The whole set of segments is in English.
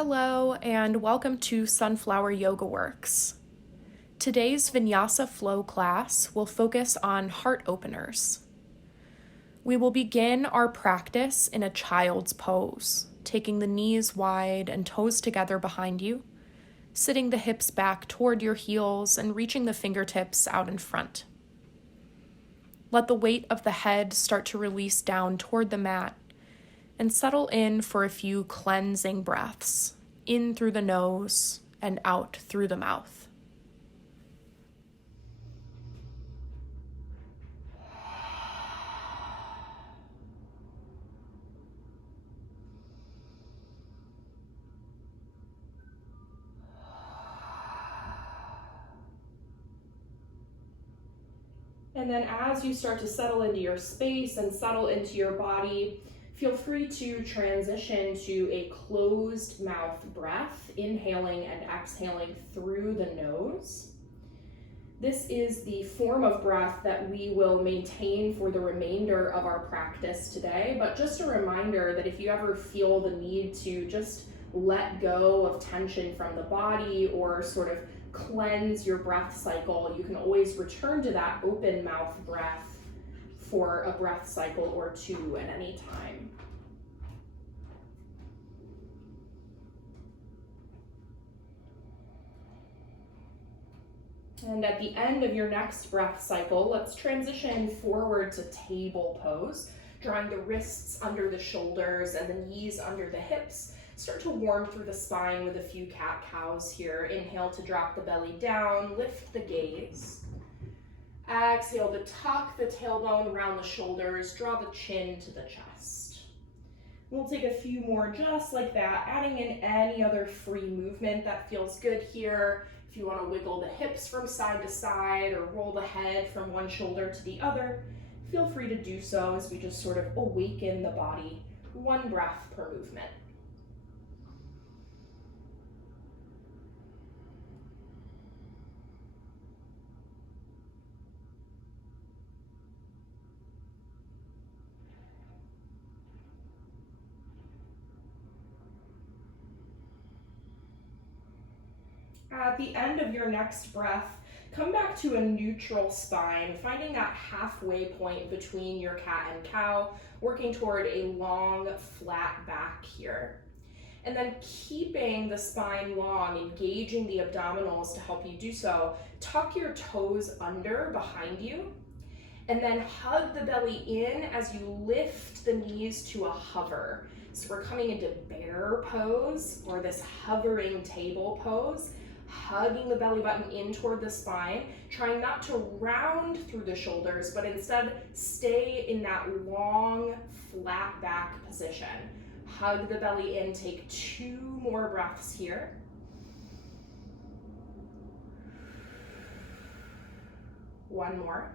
Hello and welcome to Sunflower Yoga Works. Today's Vinyasa Flow class will focus on heart openers. We will begin our practice in a child's pose, taking the knees wide and toes together behind you, sitting the hips back toward your heels and reaching the fingertips out in front. Let the weight of the head start to release down toward the mat and settle in for a few cleansing breaths, in through the nose and out through the mouth. And then as you start to settle into your space and settle into your body, feel free to transition to a closed mouth breath, inhaling and exhaling through the nose. This is the form of breath that we will maintain for the remainder of our practice today, but just a reminder that if you ever feel the need to just let go of tension from the body or sort of cleanse your breath cycle, you can always return to that open mouth breath for a breath cycle or two at any time. And at the end of your next breath cycle, let's transition forward to table pose, drawing the wrists under the shoulders and the knees under the hips. Start to warm through the spine with a few cat-cows here. Inhale to drop the belly down, lift the gaze. Exhale to tuck the tailbone around the shoulders, draw the chin to the chest. We'll take a few more just like that, adding in any other free movement that feels good here. If you want to wiggle the hips from side to side or roll the head from one shoulder to the other, feel free to do so as we just sort of awaken the body, one breath per movement. At the end of your next breath, come back to a neutral spine, finding that halfway point between your cat and cow, working toward a long, flat back here. And then keeping the spine long, engaging the abdominals to help you do so, tuck your toes under behind you, and then hug the belly in as you lift the knees to a hover. So we're coming into bear pose, or this hovering table pose, hugging the belly button in toward the spine, trying not to round through the shoulders, but instead stay in that long, flat back position. Hug the belly in, take two more breaths here. One more.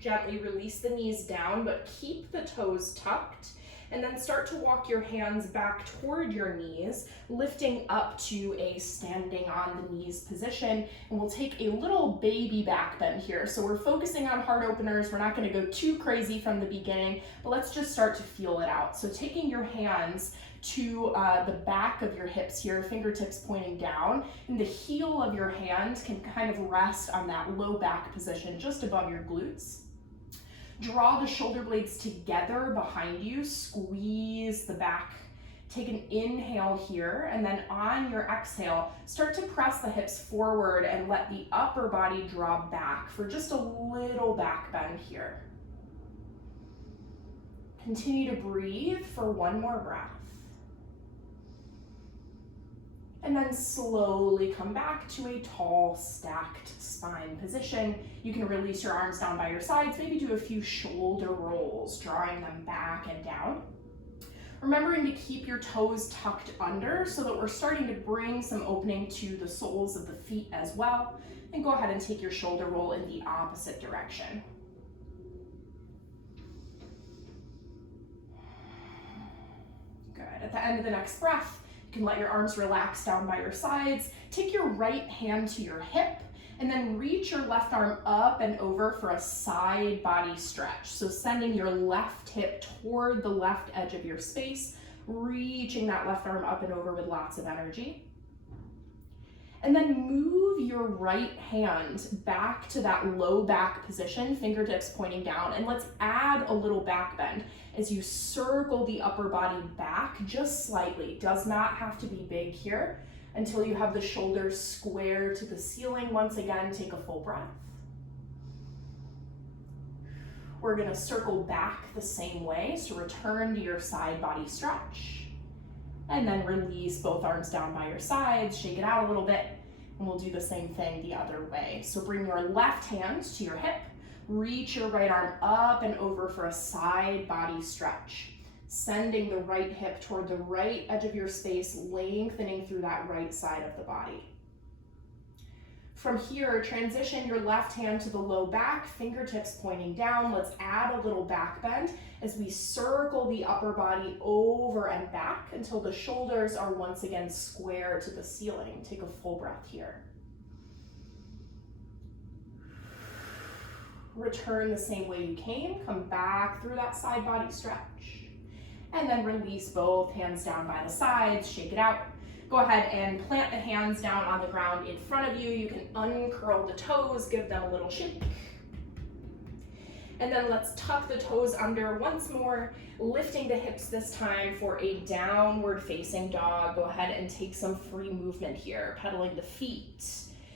Gently release the knees down, but keep the toes tucked. And then start to walk your hands back toward your knees, lifting up to a standing on the knees position. And we'll take a little baby back bend here. So we're focusing on heart openers. We're not going to go too crazy from the beginning, but let's just start to feel it out. So taking your hands to the back of your hips here, fingertips pointing down, and the heel of your hand can kind of rest on that low back position just above your glutes. Draw the shoulder blades together behind you, squeeze the back. Take an inhale here, and then on your exhale, start to press the hips forward and let the upper body draw back for just a little back bend here. Continue to breathe for one more breath. And then slowly come back to a tall, stacked spine position. You can release your arms down by your sides, maybe do a few shoulder rolls, drawing them back and down. Remembering to keep your toes tucked under so that we're starting to bring some opening to the soles of the feet as well. And go ahead and take your shoulder roll in the opposite direction. Good. At the end of the next breath, you can let your arms relax down by your sides. Take your right hand to your hip And then reach your left arm up and over for a side body stretch. So sending your left hip toward the left edge of your space, reaching that left arm up and over with lots of energy. And then move your right hand back to that low back position, fingertips pointing down, and let's add a little back bend as you circle the upper body back just slightly. Does not have to be big here until you have the shoulders square to the ceiling. Once again, take a full breath. We're gonna circle back the same way, so return to your side body stretch. And then release both arms down by your sides, shake it out a little bit, and we'll do the same thing the other way. So bring your left hand to your hip, reach your right arm up and over for a side body stretch. Sending the right hip toward the right edge of your space, lengthening through that right side of the body. From here, transition your left hand to the low back, fingertips pointing down. Let's add a little back bend as we circle the upper body over and back until the shoulders are once again square to the ceiling. Take a full breath here. Return the same way you came. Come back through that side body stretch. And then release both hands down by the sides, shake it out. Go ahead and plant the hands down on the ground in front of you. You can uncurl the toes, give them a little shake. And then let's tuck the toes under once more, lifting the hips this time for a downward facing dog. Go ahead and take some free movement here, pedaling the feet,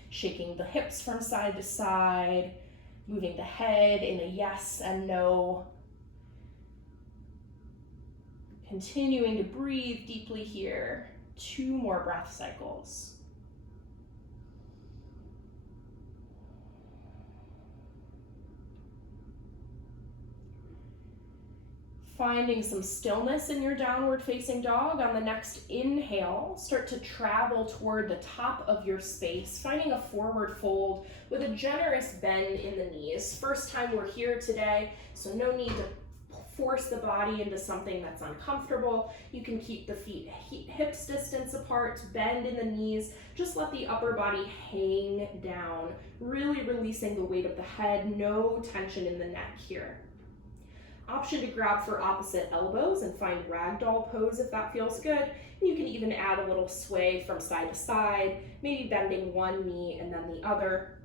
shaking the hips from side to side, moving the head in a yes and no. Continuing to breathe deeply here. 2 more breath cycles. Finding some stillness in your downward facing dog. On the next inhale, start to travel toward the top of your space, finding a forward fold with a generous bend in the knees. First time we're here today, so no need to force the body into something that's uncomfortable. You can keep the feet hips distance apart, bend in the knees, just let the upper body hang down, really releasing the weight of the head, no tension in the neck here. Option to grab for opposite elbows and find ragdoll pose if that feels good. And you can even add a little sway from side to side, maybe bending one knee and then the other.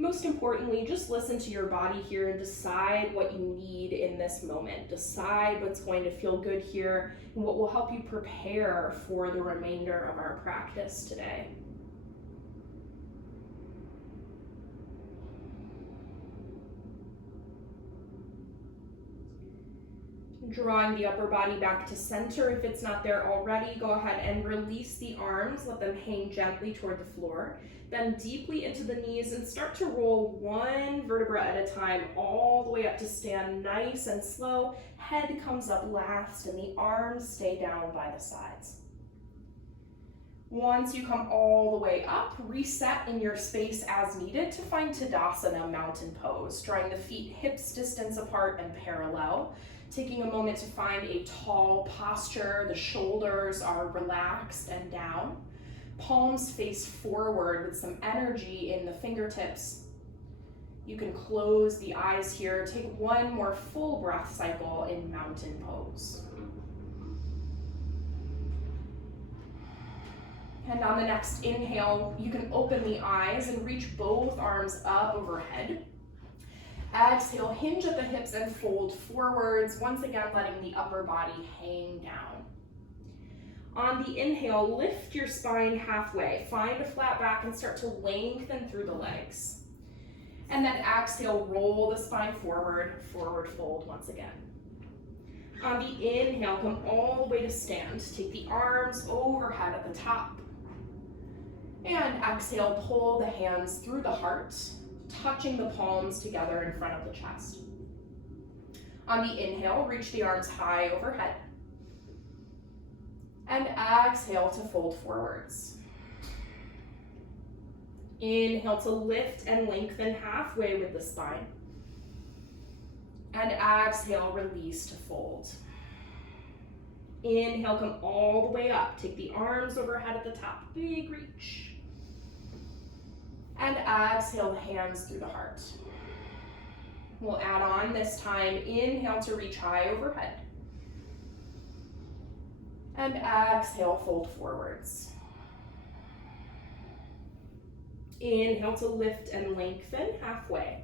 Most importantly, just listen to your body here and decide what you need in this moment. Decide what's going to feel good here and what will help you prepare for the remainder of our practice today. Drawing the upper body back to center. If it's not there already, go ahead and release the arms. Let them hang gently toward the floor. Bend deeply into the knees and start to roll one vertebra at a time all the way up to stand nice and slow. Head comes up last and the arms stay down by the sides. Once you come all the way up, reset in your space as needed to find Tadasana, mountain pose, drawing the feet hips distance apart and parallel. Taking a moment to find a tall posture, the shoulders are relaxed and down. Palms face forward with some energy in the fingertips. You can close the eyes here. Take one more full breath cycle in mountain pose. And on the next inhale, you can open the eyes and reach both arms up overhead. Exhale, hinge at the hips and fold forwards, once again letting the upper body hang down. On the inhale, lift your spine halfway, find a flat back and start to lengthen through the legs. And then exhale, roll the spine forward, forward fold once again. On the inhale, come all the way to stand. Take the arms overhead at the top. And exhale, pull the hands through the heart, touching the palms together in front of the chest. On the inhale, reach the arms high overhead. And exhale to fold forwards. Inhale to lift and lengthen halfway with the spine. And exhale, release to fold. Inhale, come all the way up. Take the arms overhead at the top, big reach. And exhale the hands through the heart. We'll add on this time, inhale to reach high overhead. And exhale, fold forwards. Inhale to lift and lengthen halfway.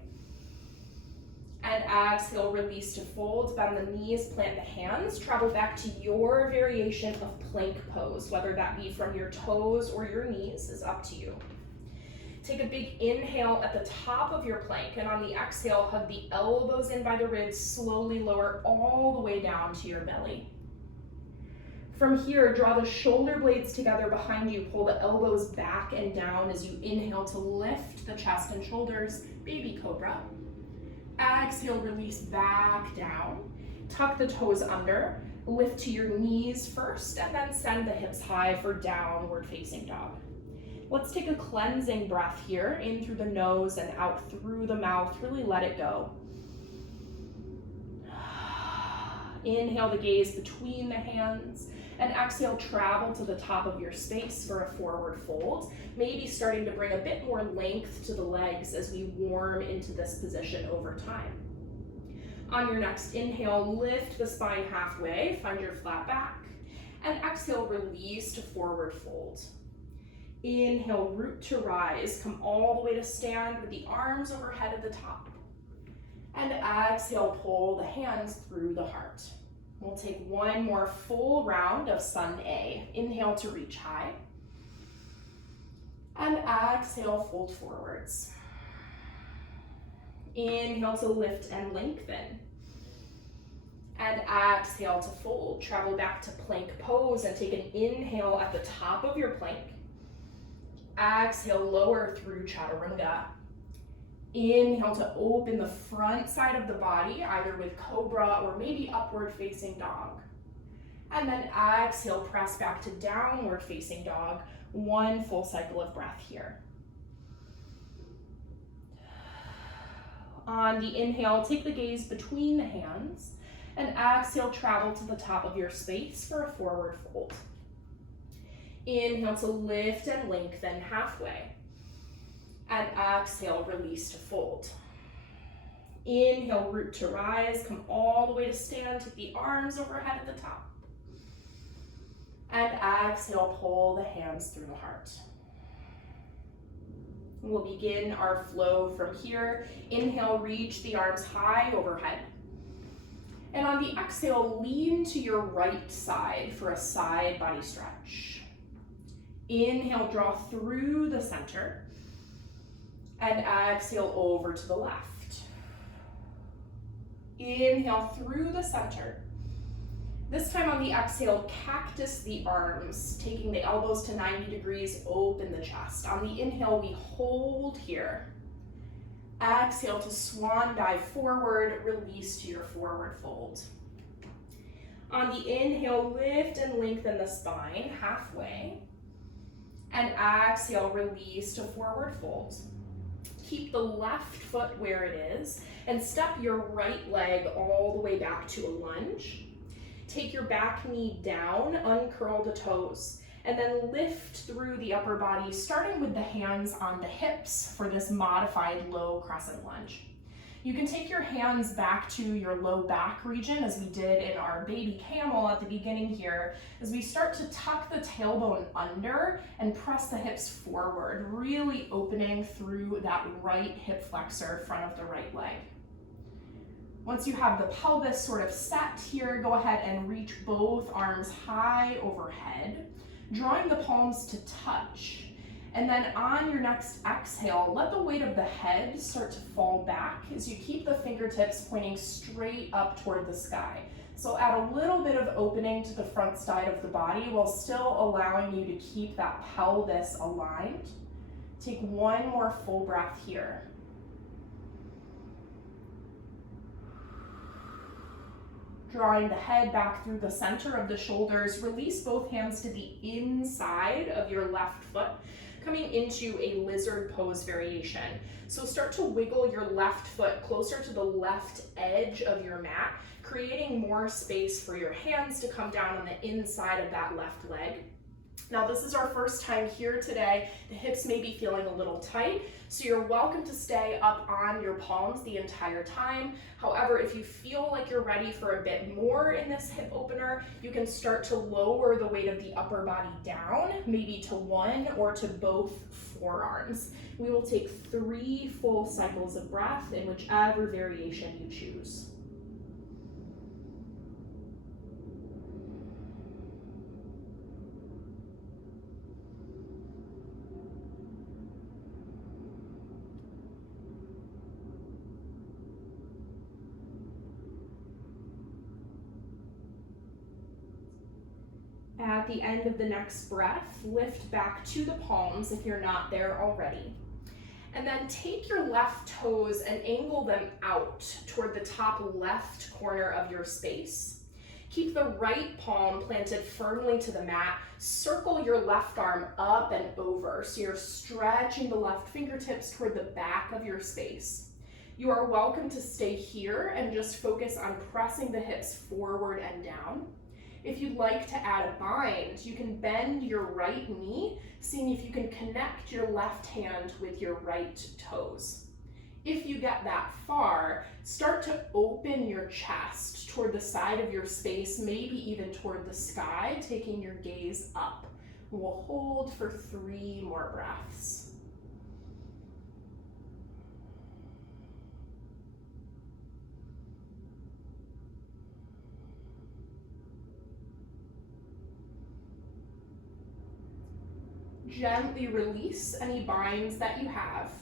And exhale, release to fold, bend the knees, plant the hands, travel back to your variation of plank pose, whether that be from your toes or your knees is up to you. Take a big inhale at the top of your plank, and on the exhale, hug the elbows in by the ribs, slowly lower all the way down to your belly. From here, draw the shoulder blades together behind you, pull the elbows back and down as you inhale to lift the chest and shoulders, baby cobra. Exhale, release back down, tuck the toes under, lift to your knees first, and then send the hips high for downward facing dog. Let's take a cleansing breath here, in through the nose and out through the mouth. Really let it go. Inhale the gaze between the hands, and exhale, travel to the top of your space for a forward fold. Maybe starting to bring a bit more length to the legs as we warm into this position over time. On your next inhale, lift the spine halfway, find your flat back, and exhale, release to forward fold. Inhale, root to rise, come all the way to stand with the arms overhead at the top. And exhale, pull the hands through the heart. We'll take one more full round of Sun A. Inhale to reach high. And exhale, fold forwards. Inhale to lift and lengthen. And exhale to fold. Travel back to plank pose and take an inhale at the top of your plank. Exhale, lower through chaturanga. Inhale to open the front side of the body, either with cobra or maybe upward facing dog. And then exhale, press back to downward facing dog. One full cycle of breath here. On the inhale, take the gaze between the hands, and exhale, travel to the top of your space for a forward fold. Inhale to lift and lengthen halfway. And exhale, release to fold. Inhale, root to rise, come all the way to stand, take the arms overhead at the top. And exhale, pull the hands through the heart. We'll begin our flow from here. Inhale, reach the arms high overhead. And on the exhale, lean to your right side for a side body stretch. Inhale, draw through the center. And exhale over to the left. Inhale through the center. This time on the exhale, cactus the arms, taking the elbows to 90 degrees, open the chest. On the inhale, we hold here. Exhale to swan dive forward, release to your forward fold. On the inhale, lift and lengthen the spine halfway. And exhale, release to forward fold. Keep the left foot where it is and step your right leg all the way back to a lunge. Take your back knee down, uncurl the toes, and then lift through the upper body, starting with the hands on the hips for this modified low crescent lunge. You can take your hands back to your low back region as we did in our baby camel at the beginning here, as we start to tuck the tailbone under and press the hips forward, really opening through that right hip flexor, front of the right leg. Once you have the pelvis sort of set here, go ahead and reach both arms high overhead, drawing the palms to touch. And then on your next exhale, let the weight of the head start to fall back as you keep the fingertips pointing straight up toward the sky. So add a little bit of opening to the front side of the body while still allowing you to keep that pelvis aligned. Take one more full breath here. Drawing the head back through the center of the shoulders, release both hands to the inside of your left foot, coming into a lizard pose variation. So start to wiggle your left foot closer to the left edge of your mat, creating more space for your hands to come down on the inside of that left leg. Now, this is our first time here today. The hips may be feeling a little tight, so you're welcome to stay up on your palms the entire time. However, if you feel like you're ready for a bit more in this hip opener, you can start to lower the weight of the upper body down, maybe to one or to both forearms. We will take 3 full cycles of breath in whichever variation you choose. At the end of the next breath, lift back to the palms if you're not there already. And then take your left toes and angle them out toward the top left corner of your space. Keep the right palm planted firmly to the mat. Circle your left arm up and over, so you're stretching the left fingertips toward the back of your space. You are welcome to stay here and just focus on pressing the hips forward and down. If you'd like to add a bind, you can bend your right knee, seeing if you can connect your left hand with your right toes. If you get that far, start to open your chest toward the side of your space, maybe even toward the sky, taking your gaze up. We'll hold for 3 more breaths. Gently release any binds that you have.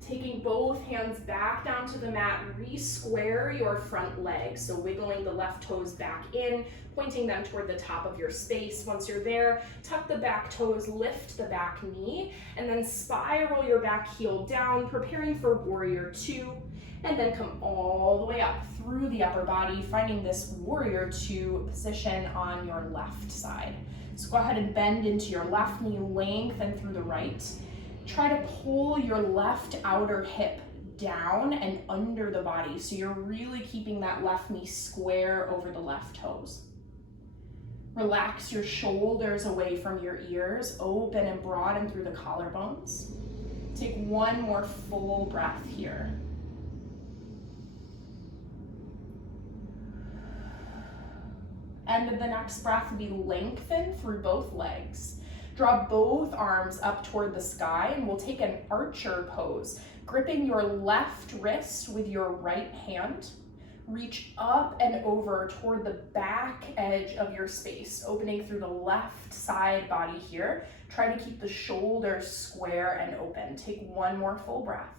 Taking both hands back down to the mat, re-square your front legs. So wiggling the left toes back in, pointing them toward the top of your space. Once you're there, tuck the back toes, lift the back knee, and then spiral your back heel down, preparing for warrior 2. And then come all the way up through the upper body, finding this warrior 2 position on your left side. So go ahead and bend into your left knee, lengthen through the right. Try to pull your left outer hip down and under the body, so you're really keeping that left knee square over the left toes. Relax your shoulders away from your ears, open and broaden through the collarbones. Take 1 more full breath here. End of the next breath will be lengthen through both legs. Draw both arms up toward the sky, and we'll take an archer pose, gripping your left wrist with your right hand. Reach up and over toward the back edge of your space, opening through the left side body here. Try to keep the shoulders square and open. Take 1 more full breath.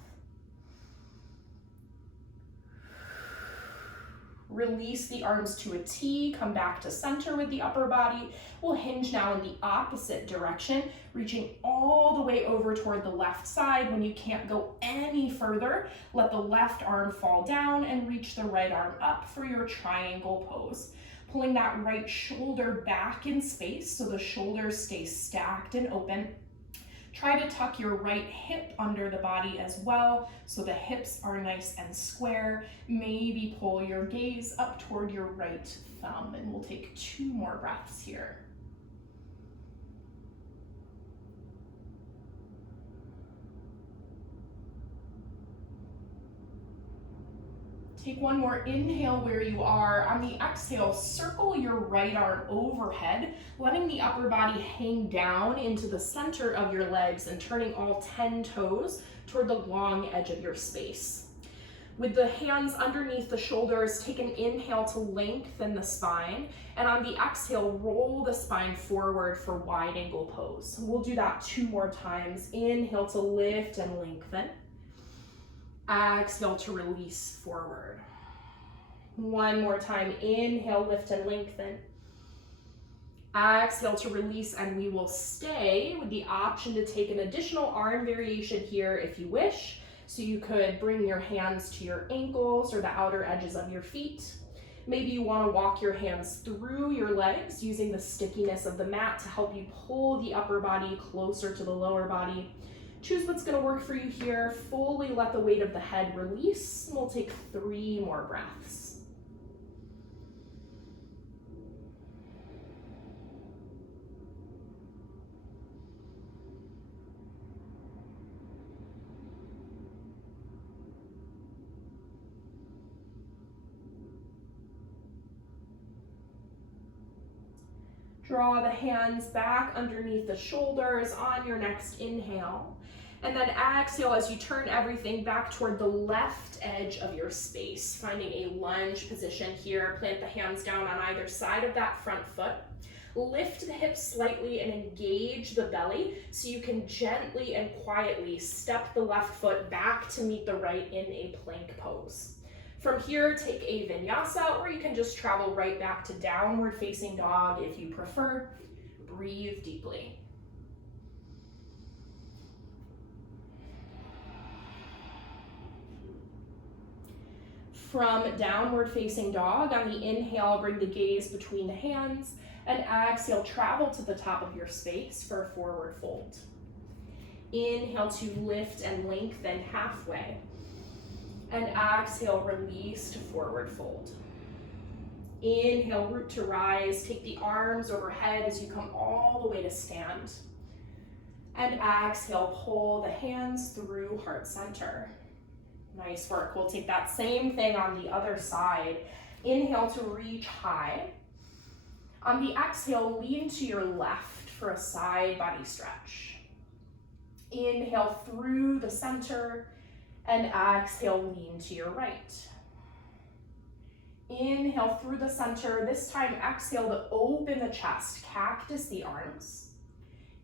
Release the arms to a T, come back to center with the upper body. We'll hinge now in the opposite direction, reaching all the way over toward the left side. When you can't go any further, let the left arm fall down and reach the right arm up for your triangle pose. Pulling that right shoulder back in space so the shoulders stay stacked and open. Try to tuck your right hip under the body as well, so the hips are nice and square. Maybe pull your gaze up toward your right thumb, and we'll take 2 more breaths here. Take 1 more inhale where you are. On the exhale, circle your right arm overhead, letting the upper body hang down into the center of your legs and turning all 10 toes toward the long edge of your space. With the hands underneath the shoulders, take an inhale to lengthen the spine, and on the exhale, roll the spine forward for wide angle pose. We'll do that 2 more times. Inhale to lift and lengthen. Exhale to release forward. 1 more time. Inhale, lift and lengthen. Exhale to release, and we will stay with the option to take an additional arm variation here if you wish. So you could bring your hands to your ankles or the outer edges of your feet. Maybe you want to walk your hands through your legs using the stickiness of the mat to help you pull the upper body closer to the lower body. Choose what's going to work for you here. Fully let the weight of the head release, and we'll take 3 more breaths. Draw the hands back underneath the shoulders on your next inhale. And then exhale as you turn everything back toward the left edge of your space, finding a lunge position here. Plant the hands down on either side of that front foot. Lift the hips slightly and engage the belly so you can gently and quietly step the left foot back to meet the right in a plank pose. From here, take a vinyasa, or you can just travel right back to downward facing dog if you prefer. Breathe deeply. From downward facing dog, on the inhale, bring the gaze between the hands, and exhale, travel to the top of your space for a forward fold. Inhale to lift and lengthen halfway. And exhale, release to forward fold. Inhale, root to rise. Take the arms overhead as you come all the way to stand. And exhale, pull the hands through heart center. Nice work. We'll take that same thing on the other side. Inhale to reach high. On the exhale, lean to your left for a side body stretch. Inhale through the center. And exhale, lean to your right. Inhale through the center. This time, exhale to open the chest, cactus the arms.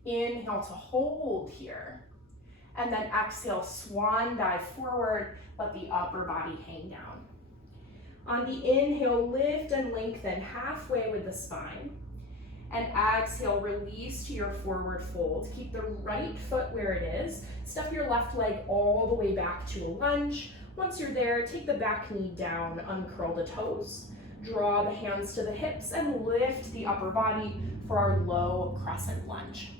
Inhale to hold here. And then exhale, swan dive forward. Let the upper body hang down. On the inhale, lift and lengthen halfway with the spine. And exhale, release to your forward fold. Keep the right foot where it is. Step your left leg all the way back to a lunge. Once you're there, take the back knee down, uncurl the toes. Draw the hands to the hips and lift the upper body for our low crescent lunge.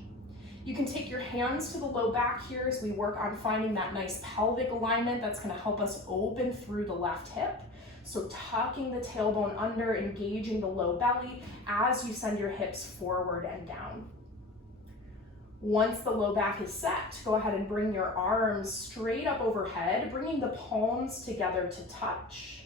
You can take your hands to the low back here as we work on finding that nice pelvic alignment that's going to help us open through the left hip. So tucking the tailbone under, engaging the low belly as you send your hips forward and down. Once the low back is set, go ahead and bring your arms straight up overhead, bringing the palms together to touch.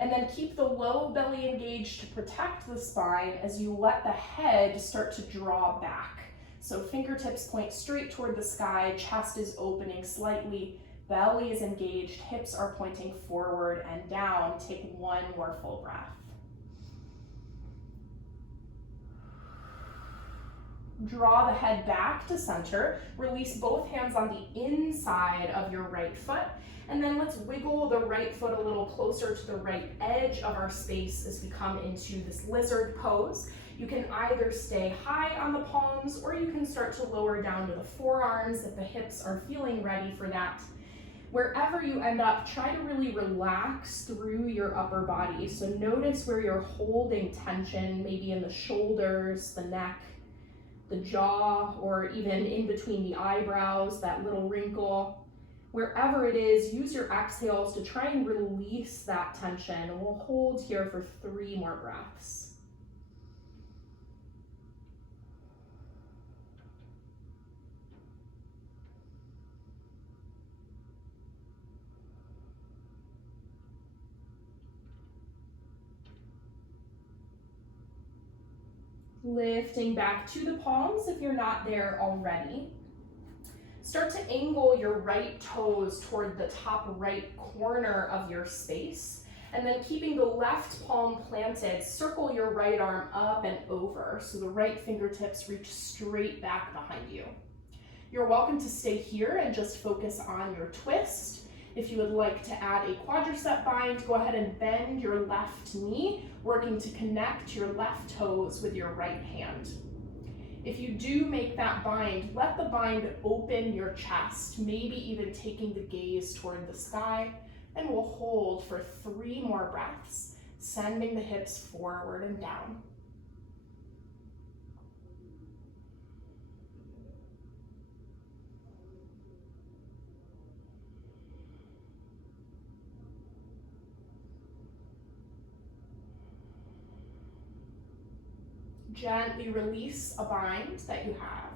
And then keep the low belly engaged to protect the spine as you let the head start to draw back. So fingertips point straight toward the sky, chest is opening slightly, belly is engaged, hips are pointing forward and down. Take one more full breath. Draw the head back to center. Release both hands on the inside of your right foot. And then let's wiggle the right foot a little closer to the right edge of our space as we come into this lizard pose. You can either stay high on the palms or you can start to lower down to the forearms if the hips are feeling ready for that. Wherever you end up, try to really relax through your upper body. So notice where you're holding tension, maybe in the shoulders, the neck, the jaw, or even in between the eyebrows, that little wrinkle. Wherever it is, use your exhales to try and release that tension. And we'll hold here for 3 more breaths. Lifting back to the palms if you're not there already. Start to angle your right toes toward the top right corner of your space. And then keeping the left palm planted, circle your right arm up and over so the right fingertips reach straight back behind you. You're welcome to stay here and just focus on your twist. If you would like to add a quadricep bind, go ahead and bend your left knee, working to connect your left toes with your right hand. If you do make that bind, let the bind open your chest, maybe even taking the gaze toward the sky, and we'll hold for 3 more breaths, sending the hips forward and down. Gently release a bind that you have,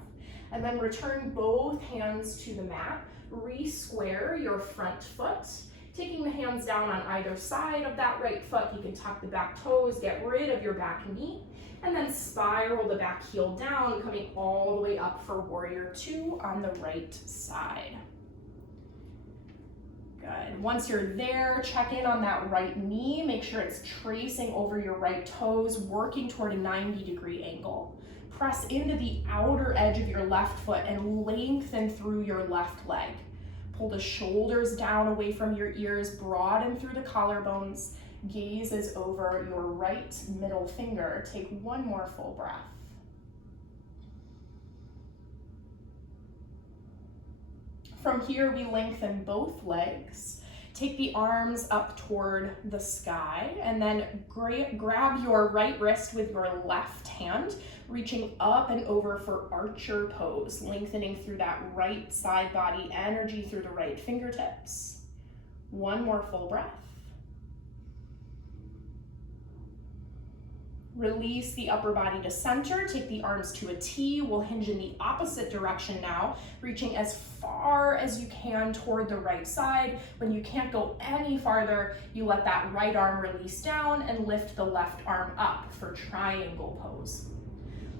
and then return both hands to the mat. Re-square your front foot. Taking the hands down on either side of that right foot, you can tuck the back toes, get rid of your back knee, and then spiral the back heel down, coming all the way up for Warrior Two on the right side. Good. Once you're there, check in on that right knee. Make sure it's tracing over your right toes, working toward a 90-degree angle. Press into the outer edge of your left foot and lengthen through your left leg. Pull the shoulders down away from your ears, broaden through the collarbones. Gaze is over your right middle finger. Take one more full breath. From here, we lengthen both legs. Take the arms up toward the sky, and then grab your right wrist with your left hand, reaching up and over for Archer Pose, lengthening through that right side body energy through the right fingertips. One more full breath. Release the upper body to center. Take the arms to a T. We'll hinge in the opposite direction now, reaching as far as you can toward the right side. When you can't go any farther, you let that right arm release down and lift the left arm up for Triangle Pose.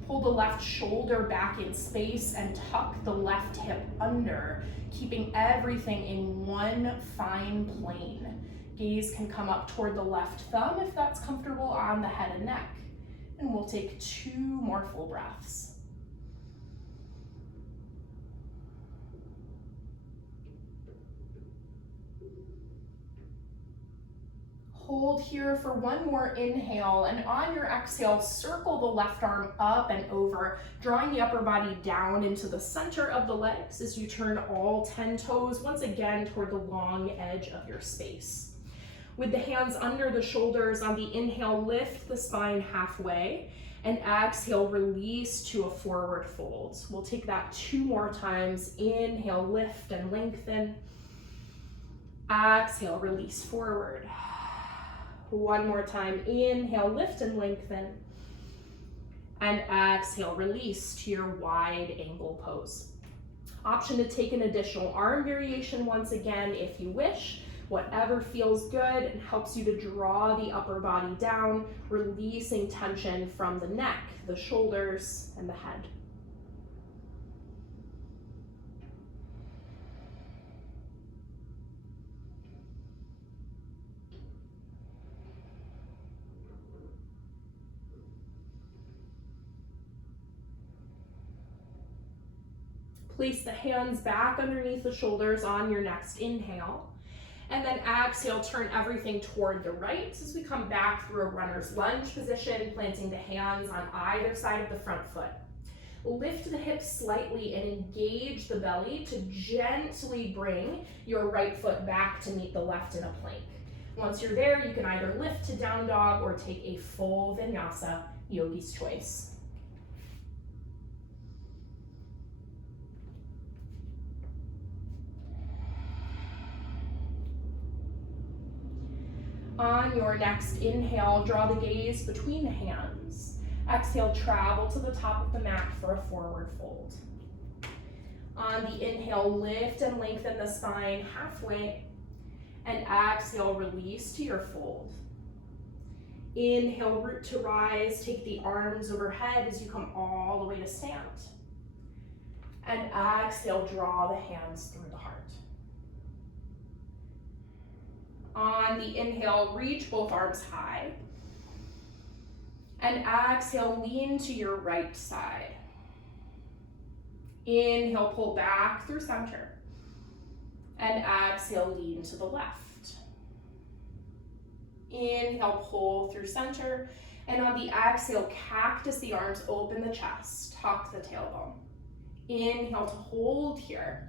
Pull the left shoulder back in space and tuck the left hip under, keeping everything in one fine plane. Gaze can come up toward the left thumb if that's comfortable on the head and neck. And we'll take 2 more full breaths. Hold here for one more inhale, and on your exhale, circle the left arm up and over, drawing the upper body down into the center of the legs as you turn all 10 toes once again toward the long edge of your space. With the hands under the shoulders, on the inhale, lift the spine halfway, and exhale, release to a forward fold. We'll take that 2 more times. Inhale, lift and lengthen. Exhale, release forward. One more time. Inhale, lift and lengthen. And exhale, release to your wide angle pose. Option to take an additional arm variation once again if you wish. Whatever feels good and helps you to draw the upper body down, releasing tension from the neck, the shoulders, and the head. Place the hands back underneath the shoulders on your next inhale. And then exhale, turn everything toward the right as we come back through a runner's lunge position, planting the hands on either side of the front foot. Lift the hips slightly and engage the belly to gently bring your right foot back to meet the left in a plank. Once you're there, you can either lift to down dog or take a full vinyasa, yogi's choice. On your next inhale, draw the gaze between the hands. Exhale, travel to the top of the mat for a forward fold. On the inhale, lift and lengthen the spine halfway. And exhale, release to your fold. Inhale, root to rise. Take the arms overhead as you come all the way to stand. And exhale, draw the hands through the heart. On the inhale, reach both arms high. And exhale, lean to your right side. Inhale, pull back through center. And exhale, lean to the left. Inhale, pull through center. And on the exhale, cactus the arms, open the chest, tuck the tailbone. Inhale to hold here.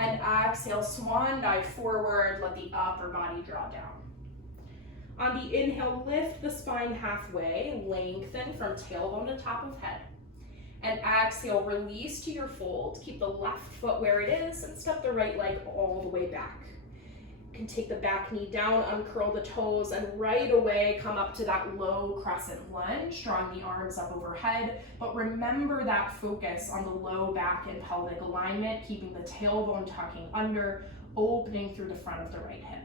And exhale, swan dive forward, let the upper body draw down. On the inhale, lift the spine halfway, lengthen from tailbone to top of head. And exhale, release to your fold. Keep the left foot where it is and step the right leg all the way back. You can take the back knee down, uncurl the toes, and right away come up to that low crescent lunge, drawing the arms up overhead. But remember that focus on the low back and pelvic alignment, keeping the tailbone tucking under, opening through the front of the right hip.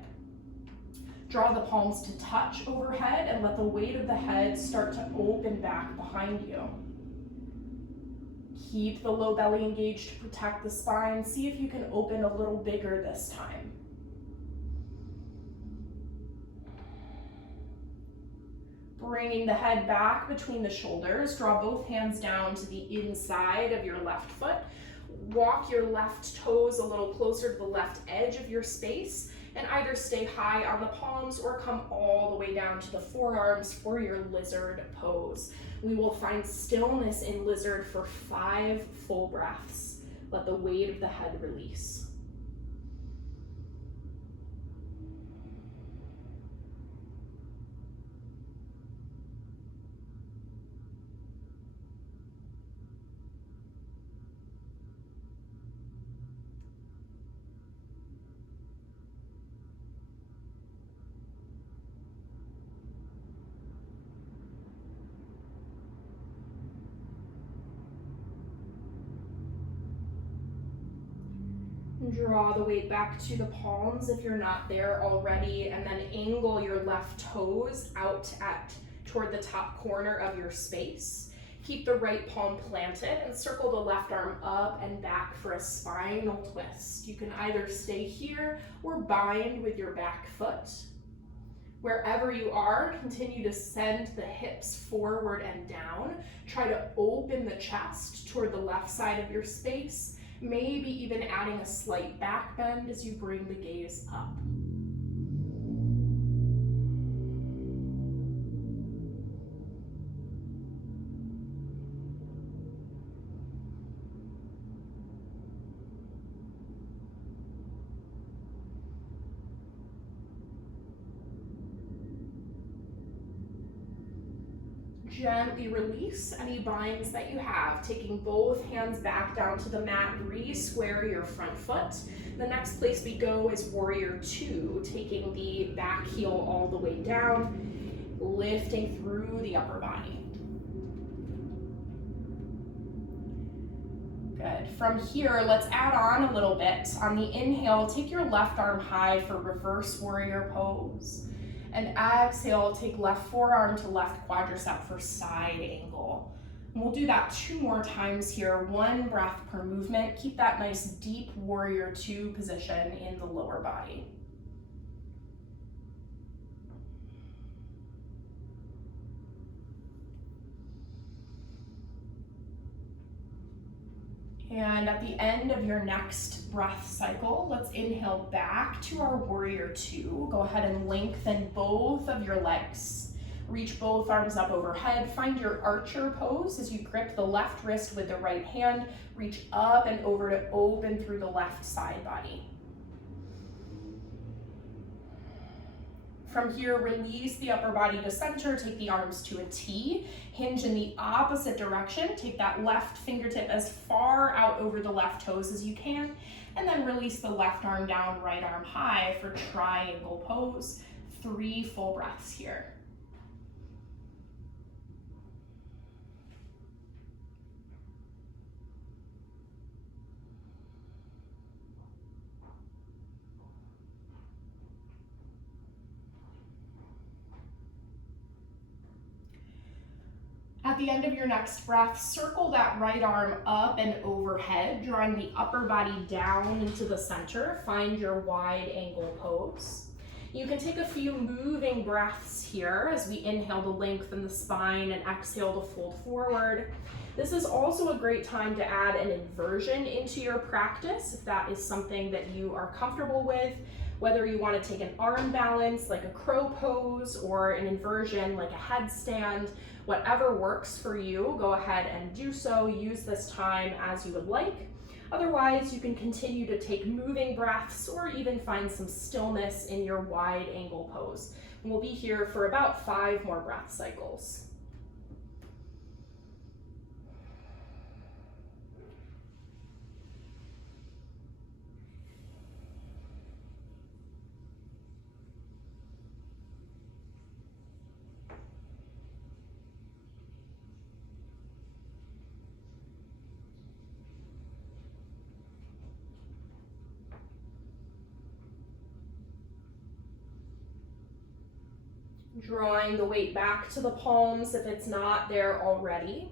Draw the palms to touch overhead and let the weight of the head start to open back behind you. Keep the low belly engaged to protect the spine. See if you can open a little bigger this time. Bringing the head back between the shoulders, draw both hands down to the inside of your left foot. Walk your left toes a little closer to the left edge of your space, and either stay high on the palms or come all the way down to the forearms for your lizard pose. We will find stillness in lizard for 5 full breaths. Let the weight of the head release. Draw the weight back to the palms if you're not there already, and then angle your left toes out toward the top corner of your space. Keep the right palm planted and circle the left arm up and back for a spinal twist. You can either stay here or bind with your back foot. Wherever you are, continue to send the hips forward and down. Try to open the chest toward the left side of your space. Maybe even adding a slight back bend as you bring the gaze up. Gently release any binds that you have, taking both hands back down to the mat. Re-square your front foot. The next place we go is Warrior 2, taking the back heel all the way down, lifting through the upper body. Good. From here, let's add on a little bit. On the inhale, take your left arm high for Reverse Warrior Pose. And exhale, take left forearm to left quadricep for side angle. And we'll do that 2 more times here, 1 breath per movement. Keep that nice deep Warrior 2 position in the lower body. And at the end of your next breath cycle, let's inhale back to our Warrior 2. Go ahead and lengthen both of your legs. Reach both arms up overhead. Find your archer pose as you grip the left wrist with the right hand. Reach up and over to open through the left side body. From here, release the upper body to center. Take the arms to a T. Hinge in the opposite direction. Take that left fingertip as far out over the left toes as you can. And then release the left arm down, right arm high for triangle pose. 3 full breaths here. At the end of your next breath, circle that right arm up and overhead, drawing the upper body down into the center. Find your wide angle pose. You can take a few moving breaths here as we inhale to lengthen the spine and exhale to fold forward. This is also a great time to add an inversion into your practice if that is something that you are comfortable with. Whether you want to take an arm balance like a crow pose or an inversion like a headstand, whatever works for you, go ahead and do so. Use this time as you would like. Otherwise, you can continue to take moving breaths or even find some stillness in your wide angle pose. And we'll be here for about 5 more breath cycles. Drawing the weight back to the palms if it's not there already.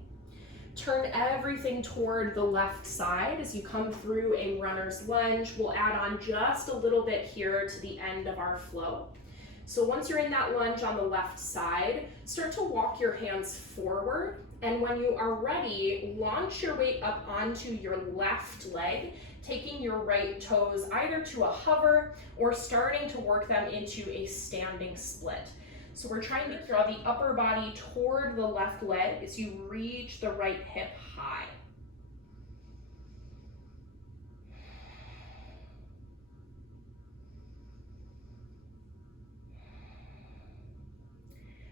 Turn everything toward the left side as you come through a runner's lunge. We'll add on just a little bit here to the end of our flow. So once you're in that lunge on the left side, start to walk your hands forward. And when you are ready, launch your weight up onto your left leg, taking your right toes either to a hover or starting to work them into a standing split. So we're trying to draw the upper body toward the left leg as you reach the right hip high.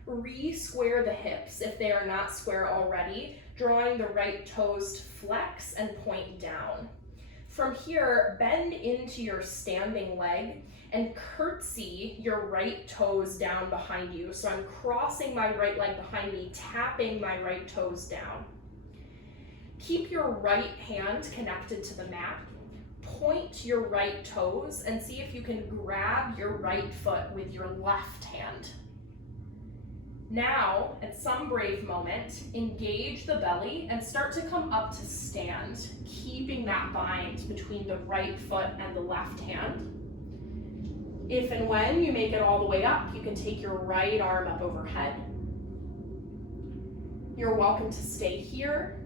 Re-square the hips if they are not square already, drawing the right toes to flex and point down. From here, bend into your standing leg and curtsy your right toes down behind you. So I'm crossing my right leg behind me, tapping my right toes down. Keep your right hand connected to the mat. Point your right toes and see if you can grab your right foot with your left hand. Now, at some brave moment, engage the belly and start to come up to stand, keeping that bind between the right foot and the left hand. If and when you make it all the way up, you can take your right arm up overhead. You're welcome to stay here.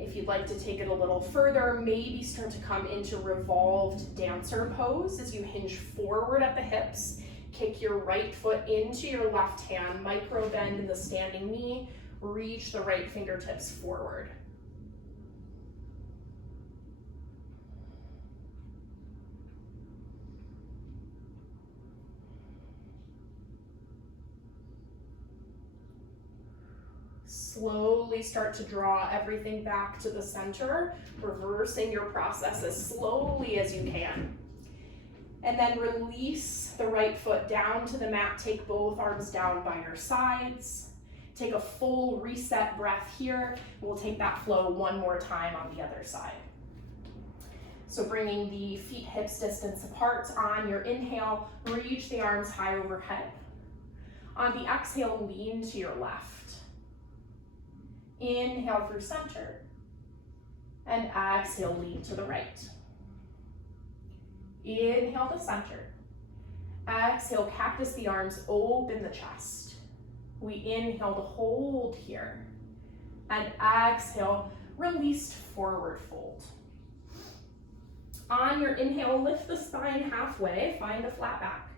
If you'd like to take it a little further, maybe start to come into Revolved Dancer Pose as you hinge forward at the hips. Kick your right foot into your left hand, micro bend in the standing knee, reach the right fingertips forward. Slowly start to draw everything back to the center, reversing your process as slowly as you can. And then release the right foot down to the mat. Take both arms down by your sides. Take a full reset breath here. We'll take that flow one more time on the other side. So bringing the feet hips distance apart on your inhale, reach the arms high overhead. On the exhale, lean to your left. Inhale through center. And exhale, lean to the right. Inhale to center. Exhale, cactus the arms, open the chest. We inhale to hold here. And exhale, release forward fold. On your inhale, lift the spine halfway, find a flat back.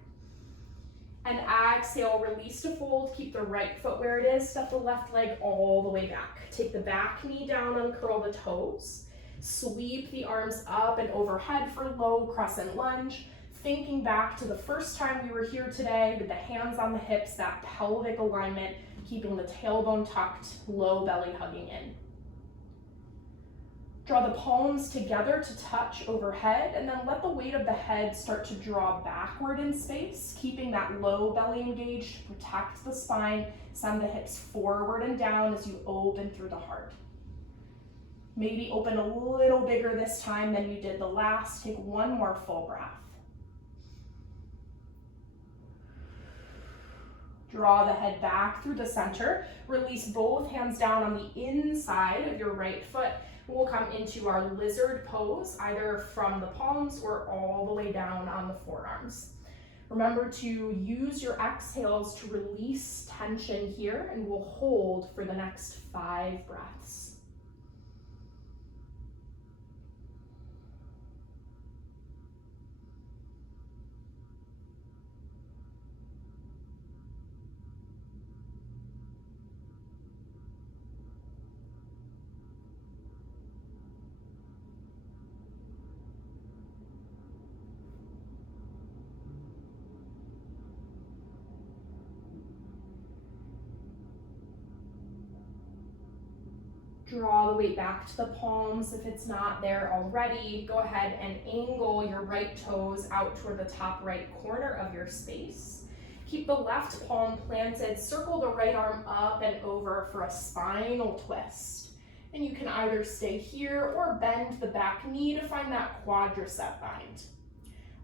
And exhale, release to fold, keep the right foot where it is, step the left leg all the way back. Take the back knee down, uncurl the toes. Sweep the arms up and overhead for low crescent lunge. Thinking back to the first time we were here today with the hands on the hips, that pelvic alignment, keeping the tailbone tucked, low belly hugging in. Draw the palms together to touch overhead, and then let the weight of the head start to draw backward in space, keeping that low belly engaged to protect the spine. Send the hips forward and down as you open through the heart. Maybe open a little bigger this time than you did the last. Take one more full breath. Draw the head back through the center. Release both hands down on the inside of your right foot. We'll come into our lizard pose, either from the palms or all the way down on the forearms. Remember to use your exhales to release tension here, and we'll hold for the next 5 breaths. Draw the weight back to the palms if it's not there already. Go ahead and angle your right toes out toward the top right corner of your space. Keep the left palm planted. Circle the right arm up and over for a spinal twist. And you can either stay here or bend the back knee to find that quadricep bind.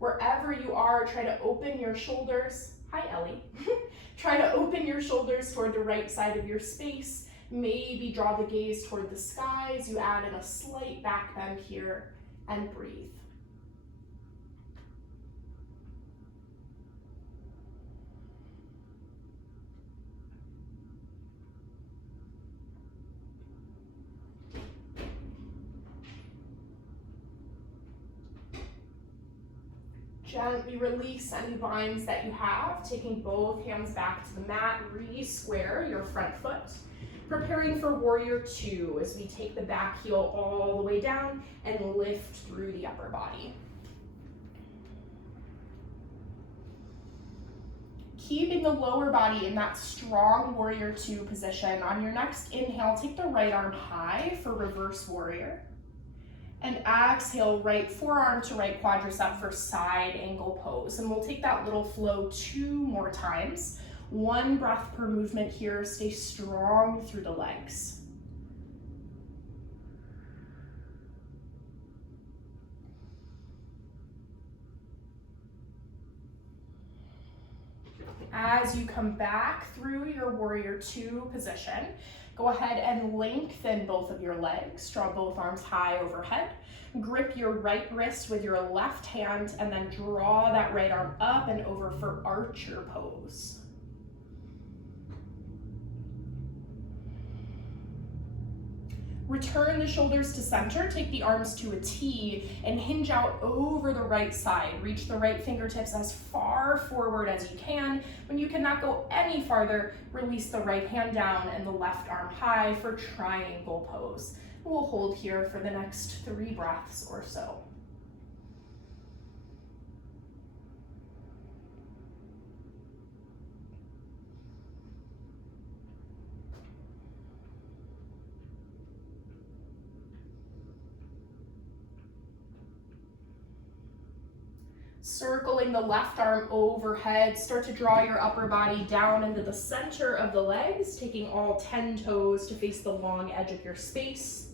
Wherever you are, try to open your shoulders. Hi, Ellie. Try to open your shoulders toward the right side of your space. Maybe draw the gaze toward the sky as you add in a slight back bend here, and breathe. Gently release any binds that you have, taking both hands back to the mat. Re-square your front foot. Preparing for warrior two as we take the back heel all the way down and lift through the upper body. Keeping the lower body in that strong warrior two position. On your next inhale, take the right arm high for reverse warrior. And exhale, right forearm to right quadricep for side angle pose. And we'll take that little flow 2 more times. 1 breath per movement here. Stay strong through the legs. As you come back through your warrior two position, go ahead and lengthen both of your legs. Draw both arms high overhead. Grip your right wrist with your left hand and then draw that right arm up and over for archer pose. Return the shoulders to center, take the arms to a T and hinge out over the right side. Reach the right fingertips as far forward as you can. When you cannot go any farther, release the right hand down and the left arm high for triangle pose. We'll hold here for the next 3 breaths or so. Circling the left arm overhead, start to draw your upper body down into the center of the legs, taking all 10 toes to face the long edge of your space.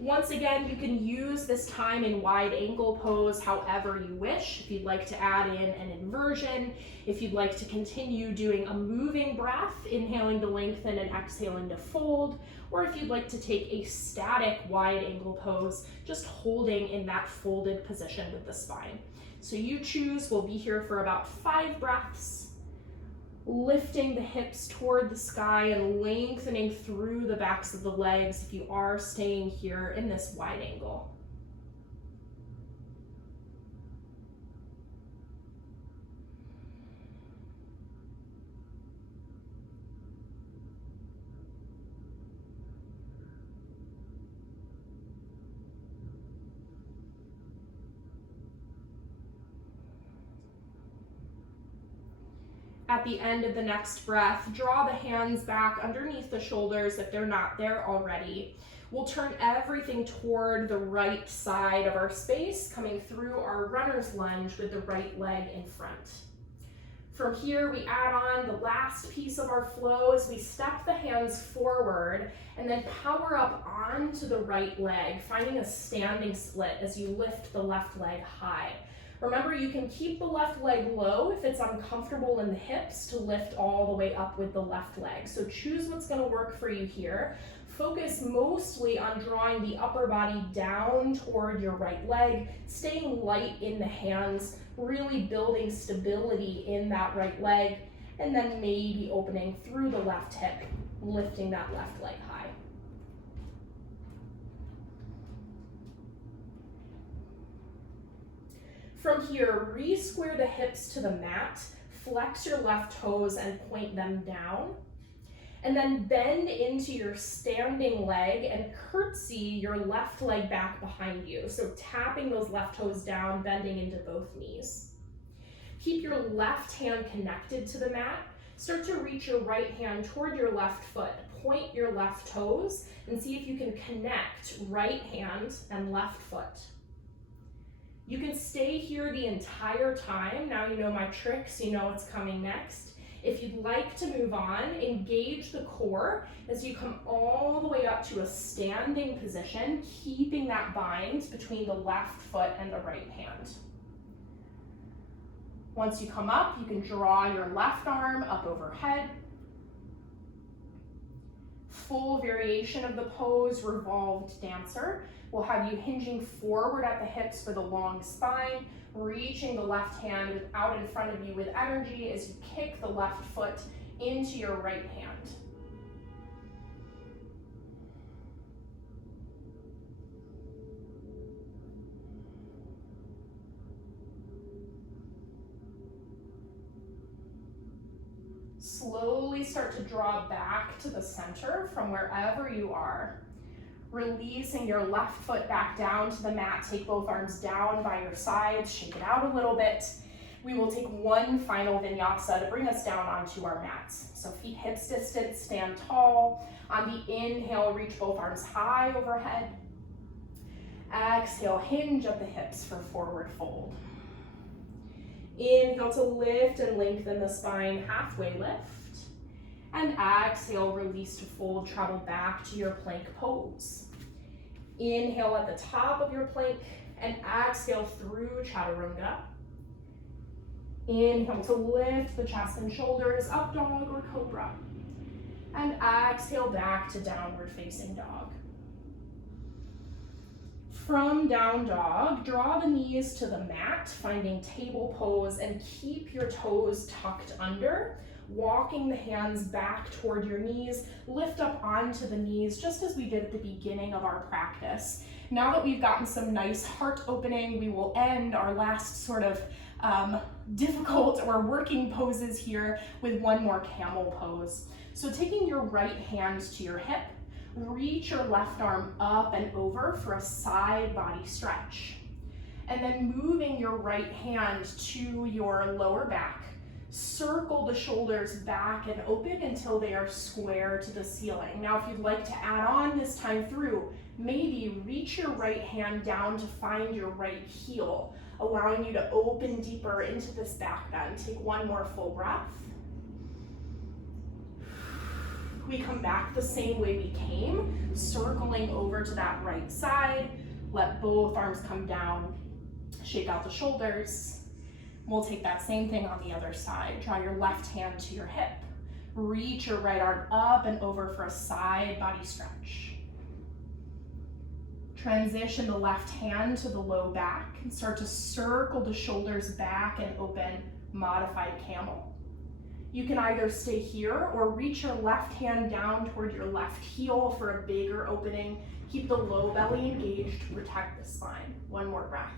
Once again, you can use this time in wide angle pose however you wish. If you'd like to add in an inversion, if you'd like to continue doing a moving breath, inhaling to lengthen and exhaling to fold, or if you'd like to take a static wide angle pose, just holding in that folded position with the spine. So you choose. We'll be here for about 5 breaths, lifting the hips toward the sky and lengthening through the backs of the legs if you are staying here in this wide angle. At the end of the next breath, draw the hands back underneath the shoulders if they're not there already. We'll turn everything toward the right side of our space, coming through our runner's lunge with the right leg in front. From here, we add on the last piece of our flow as we step the hands forward and then power up onto the right leg, finding a standing split as you lift the left leg high. Remember, you can keep the left leg low if it's uncomfortable in the hips to lift all the way up with the left leg. So choose what's going to work for you here. Focus mostly on drawing the upper body down toward your right leg, staying light in the hands, really building stability in that right leg, and then maybe opening through the left hip, lifting that left leg high. From here, re-square the hips to the mat, flex your left toes and point them down, and then bend into your standing leg and curtsy your left leg back behind you. So tapping those left toes down, bending into both knees. Keep your left hand connected to the mat. Start to reach your right hand toward your left foot. Point your left toes and see if you can connect right hand and left foot. You can stay here the entire time. Now you know my tricks, you know what's coming next. If you'd like to move on, engage the core as you come all the way up to a standing position, keeping that bind between the left foot and the right hand. Once you come up, you can draw your left arm up overhead. Full variation of the pose, revolved dancer. We'll have you hinging forward at the hips for the long spine, reaching the left hand out in front of you with energy as you kick the left foot into your right hand. Slowly start to draw back to the center from wherever you are. Releasing your left foot back down to the mat. Take both arms down by your sides, shake it out a little bit. We will take one final vinyasa to bring us down onto our mats. So feet hips distance, stand tall. On the inhale, reach both arms high overhead. Exhale, hinge at the hips for forward fold. Inhale to lift and lengthen the spine, halfway lift. And exhale, release to fold, travel back to your plank pose. Inhale at the top of your plank and exhale through chaturanga. Inhale to lift the chest and shoulders, up dog or cobra. And exhale back to downward facing dog. From down dog, draw the knees to the mat, finding table pose, and keep your toes tucked under, walking the hands back toward your knees. Lift up onto the knees, just as we did at the beginning of our practice. Now that we've gotten some nice heart opening, we will end our last sort of difficult or working poses here with one more camel pose. So taking your right hand to your hip, reach your left arm up and over for a side body stretch. And then moving your right hand to your lower back, circle the shoulders back and open until they are square to the ceiling. Now, if you'd like to add on this time through, maybe reach your right hand down to find your right heel, allowing you to open deeper into this back bend. Take one more full breath. We come back the same way we came, circling over to that right side. Let both arms come down, shake out the shoulders. We'll take that same thing on the other side. Draw your left hand to your hip. Reach your right arm up and over for a side body stretch. Transition the left hand to the low back and start to circle the shoulders back and open, modified camel. You can either stay here or reach your left hand down toward your left heel for a bigger opening. Keep the low belly engaged to protect the spine. One more breath.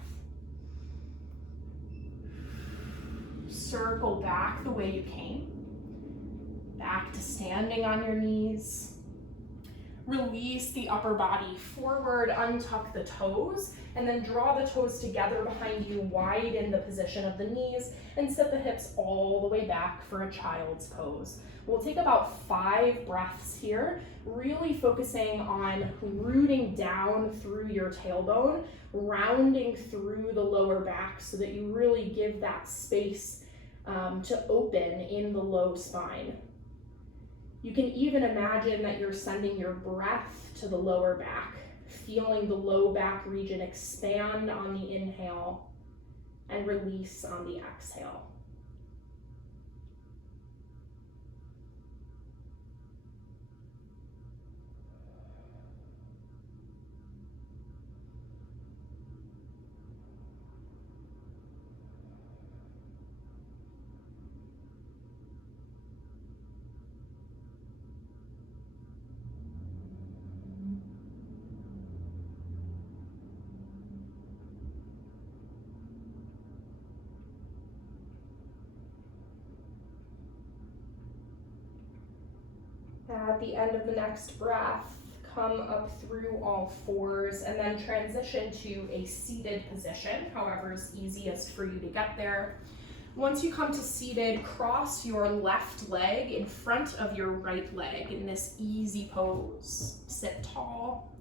Circle back the way you came. Back to standing on your knees. Release the upper body forward, untuck the toes, and then draw the toes together behind you, widen the position of the knees, and set the hips all the way back for a child's pose. We'll take about 5 breaths here, really focusing on rooting down through your tailbone, rounding through the lower back so that you really give that space to open in the low spine. You can even imagine that you're sending your breath to the lower back, feeling the low back region expand on the inhale and release on the exhale. At the end of the next breath, come up through all fours and then transition to a seated position, however is easiest for you to get there. Once you come to seated, cross your left leg in front of your right leg in this easy pose. Sit tall.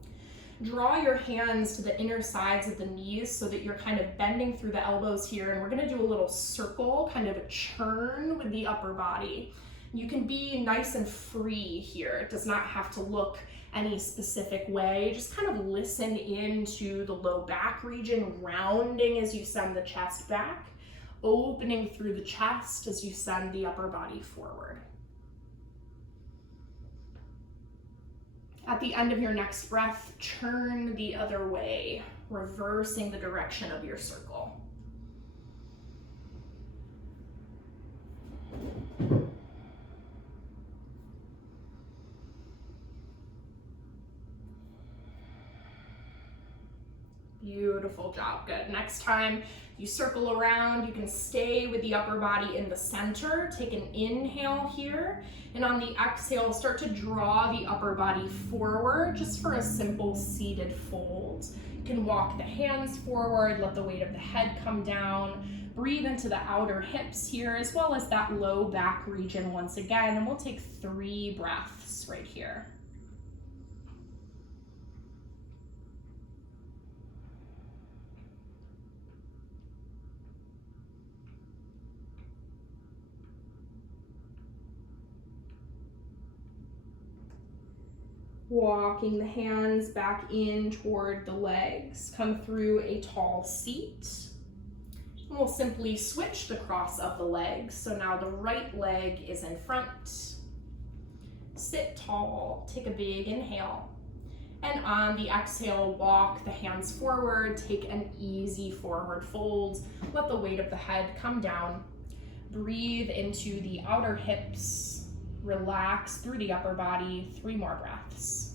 Draw your hands to the inner sides of the knees so that you're kind of bending through the elbows here, and we're going to do a little circle, kind of a churn with the upper body. You can be nice and free here. It does not have to look any specific way. Just kind of listen into the low back region, rounding as you send the chest back, opening through the chest as you send the upper body forward. At the end of your next breath, turn the other way, reversing the direction of your circle. Beautiful job, good. Next time you circle around, you can stay with the upper body in the center. Take an inhale here, and on the exhale, start to draw the upper body forward just for a simple seated fold. You can walk the hands forward, let the weight of the head come down. Breathe into the outer hips here, as well as that low back region once again, and we'll take 3 breaths right here. Walking the hands back in toward the legs. Come through a tall seat. And we'll simply switch the cross of the legs. So now the right leg is in front. Sit tall, take a big inhale. And on the exhale, walk the hands forward, take an easy forward fold. Let the weight of the head come down. Breathe into the outer hips. Relax through the upper body. 3 more breaths.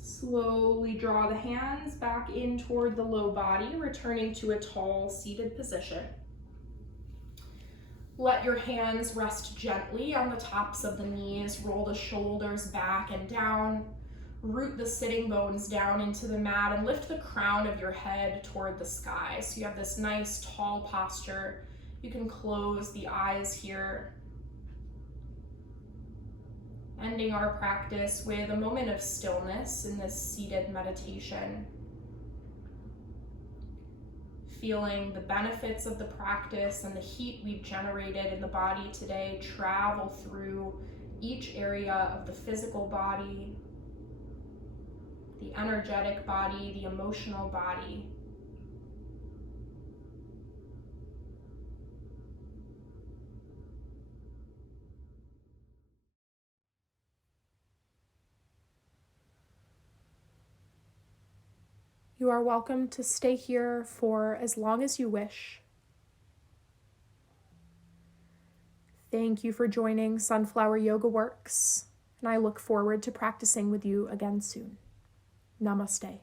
Slowly draw the hands back in toward the low body, returning to a tall seated position. Let your hands rest gently on the tops of the knees. Roll the shoulders back and down. Root the sitting bones down into the mat and lift the crown of your head toward the sky. So you have this nice tall posture. You can close the eyes here. Ending our practice with a moment of stillness in this seated meditation. Feeling the benefits of the practice and the heat we've generated in the body today travel through each area of the physical body, the energetic body, the emotional body. You are welcome to stay here for as long as you wish. Thank you for joining Sunflower Yoga Works, and I look forward to practicing with you again soon. Namaste.